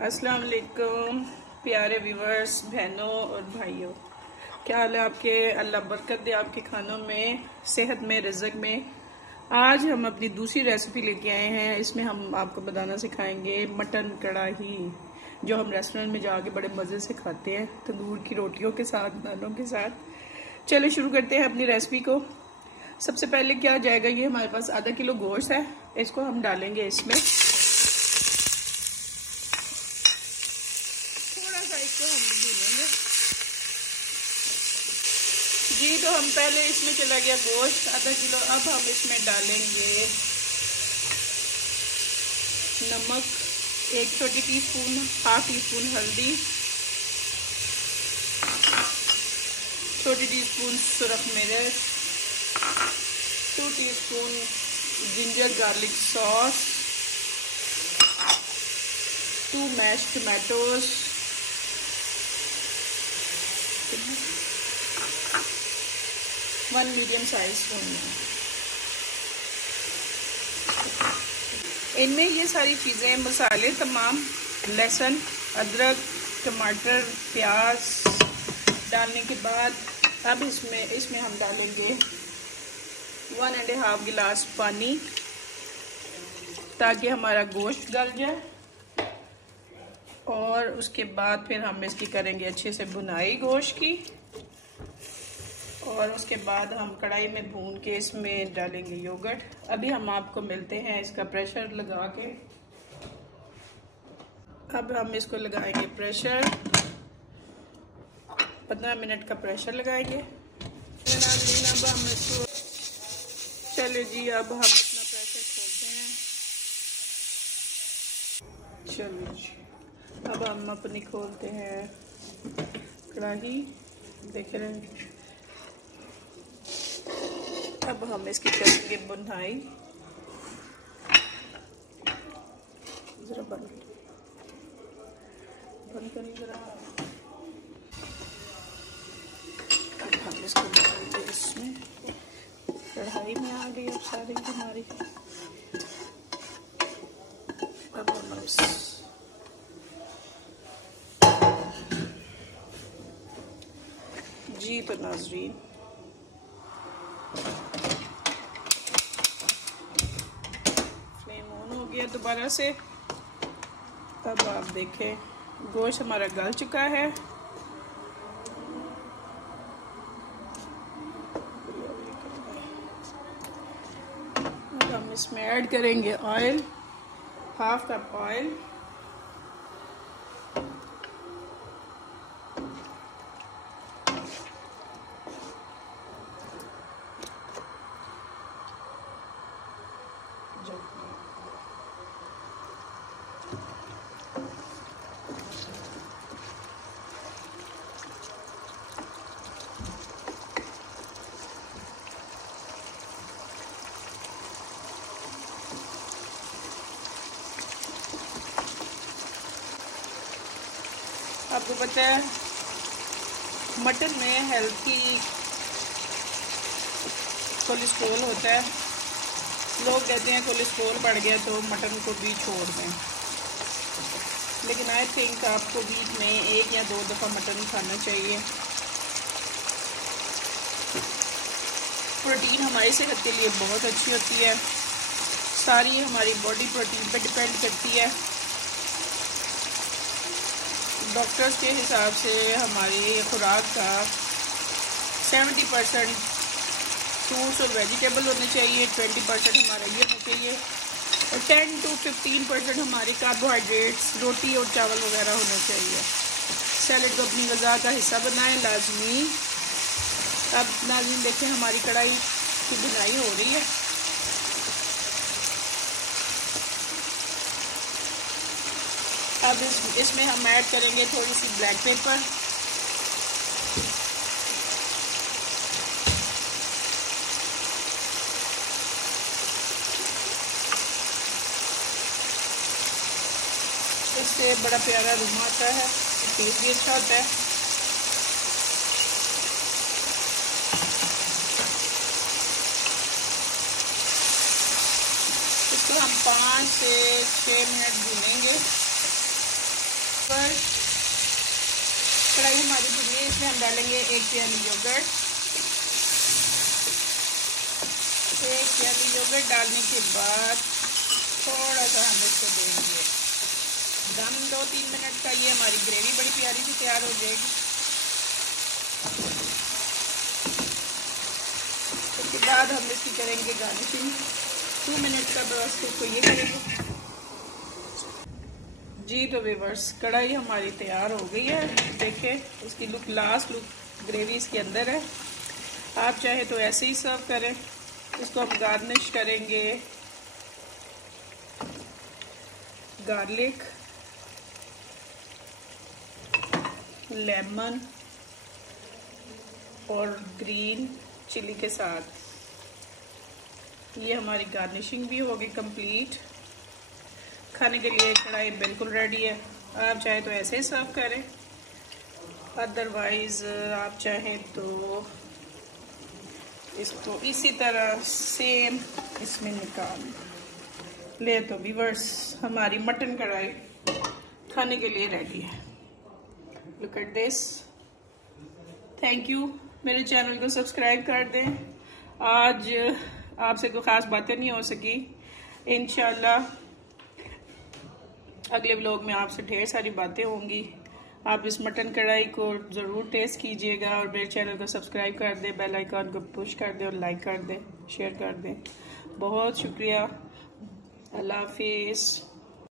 अस्सलाम वालेकुम प्यारे व्यूवर्स, बहनों और भाइयों, क्या हाल है आपके। अल्लाह बरकत दे आपके खानों में, सेहत में, रिज़्क में। आज हम अपनी दूसरी रेसिपी लेके आए हैं। इसमें हम आपको बनाना सिखाएंगे मटन कढ़ाई, जो हम रेस्टोरेंट में जाके बड़े मज़े से खाते हैं, तंदूर की रोटियों के साथ, नानों के साथ। चलो शुरू करते हैं अपनी रेसिपी को। सबसे पहले क्या जाएगा, ये हमारे पास आधा किलो गोश्त है, इसको हम डालेंगे इसमें। थोड़ा सा इसको हम भूनेंगे जी। तो हम पहले इसमें चला गया गोश्त आधा किलो। अब हम इसमें डालेंगे नमक 1 छोटी टीस्पून, हाफ टीस्पून हल्दी, छोटी टीस्पून सुरख मिर्च, 2 teaspoon ginger garlic sauce, 2 mashed tomatoes, 1 medium size onion. इनमें ये सारी चीज़ें, मसाले तमाम, लहसुन, अदरक, टमाटर, प्याज डालने के बाद अब इसमें हम डालेंगे 1.5 गिलास पानी, ताकि हमारा गोश्त गल जाए। और उसके बाद फिर हम इसकी करेंगे अच्छे से भुनाई गोश्त की। और उसके बाद हम कढ़ाई में भून के इसमें डालेंगे योगर्ट। अभी हम आपको मिलते हैं इसका प्रेशर लगा के। अब हम इसको लगाएंगे प्रेशर, 15 मिनट का प्रेशर लगाएंगे। अब हम इसको, चले जी, अब हम अपना प्रेशर खोलते हैं। चलिए जी, अब हम अपनी खोलते हैं कढ़ाई, देख रहे हैं। अब हम इसकी करेंगे बुनाई। जरा बंद करिए जरा। अब हम इसको डालेंगे इसमें, कढ़ाई में आ गई अब सारी हमारी। अब हम जी तो नाज़रीन, फ्लेम ऑन हो गया दोबारा से। अब आप देखें गोश्त हमारा गल चुका है। अब हम इसमें ऐड करेंगे ऑयल, 1/2 कप ऑयल। आपको पता है मटन में हेल्थी कोलेस्ट्रॉल होता है। लोग कहते हैं कोलेस्ट्रॉल बढ़ गया तो मटन को भी छोड़ दें, लेकिन आई थिंक आपको वीक में 1 या 2 दफ़ा मटन खाना चाहिए। प्रोटीन हमारी सेहत के लिए बहुत अच्छी होती है। सारी हमारी बॉडी प्रोटीन पे डिपेंड करती है। डॉक्टर्स के हिसाब से हमारी खुराक का 70% फ्रूट्स और वेजिटेबल होने चाहिए, 20% हमारा ये होना चाहिए, और 10 to 15% हमारे कार्बोहाइड्रेट्स, रोटी और चावल वगैरह होना चाहिए। सैलेड को अपनी ग़िज़ा का हिस्सा बनाएं लाजमी। अब नाज़रीन देखें हमारी कढ़ाई की बुनाई हो रही है। अब इसमें हम ऐड करेंगे थोड़ी सी ब्लैक पेपर, इससे बड़ा प्यारा अरोमा आता है, टेस्ट भी अच्छा होता है। इसको हम 5 से 6 मिनट भूनेंगे। व्यूअर्स, कढ़ाई हमारी भुनी है, इसमें हम डालेंगे 1 प्याली योगर्ट। 1 प्याली योगर्ट डालने के बाद थोड़ा सा हम इसको देंगे दम 2-3 मिनट का। ये हमारी ग्रेवी बड़ी प्यारी सी तैयार हो जाएगी। उसके बाद हम इसकी करेंगे गार्निशिंग। 2 मिनट का बस इसको ये करेंगे जी। तो व्यूअर्स, कढ़ाई हमारी तैयार हो गई है। देखें इसकी लुक, लास्ट लुक ग्रेवी इसके अंदर है। आप चाहे तो ऐसे ही सर्व करें। इसको हम गार्निश करेंगे गार्लिक, लेमन और ग्रीन चिली के साथ। ये हमारी गार्निशिंग भी होगी कंप्लीट। खाने के लिए कढ़ाई बिल्कुल रेडी है। आप चाहे तो ऐसे ही सर्व करें, अदरवाइज आप चाहें तो इसको इसी तरह सेम इसमें निकाल ले। तो व्यूअर्स, हमारी मटन कढ़ाई खाने के लिए रेडी है। Look at this. Thank you. मेरे चैनल को सब्सक्राइब कर दें। आज आपसे कोई ख़ास बातें नहीं हो सकी। इंशाल्लाह अगले व्लॉग में आपसे ढेर सारी बातें होंगी। आप इस मटन कढ़ाई को ज़रूर टेस्ट कीजिएगा और मेरे चैनल को सब्सक्राइब कर दें, बेल आइकन को पुश कर दें और लाइक कर दें, शेयर कर दें। बहुत शुक्रिया। अल्लाह हाफिज़।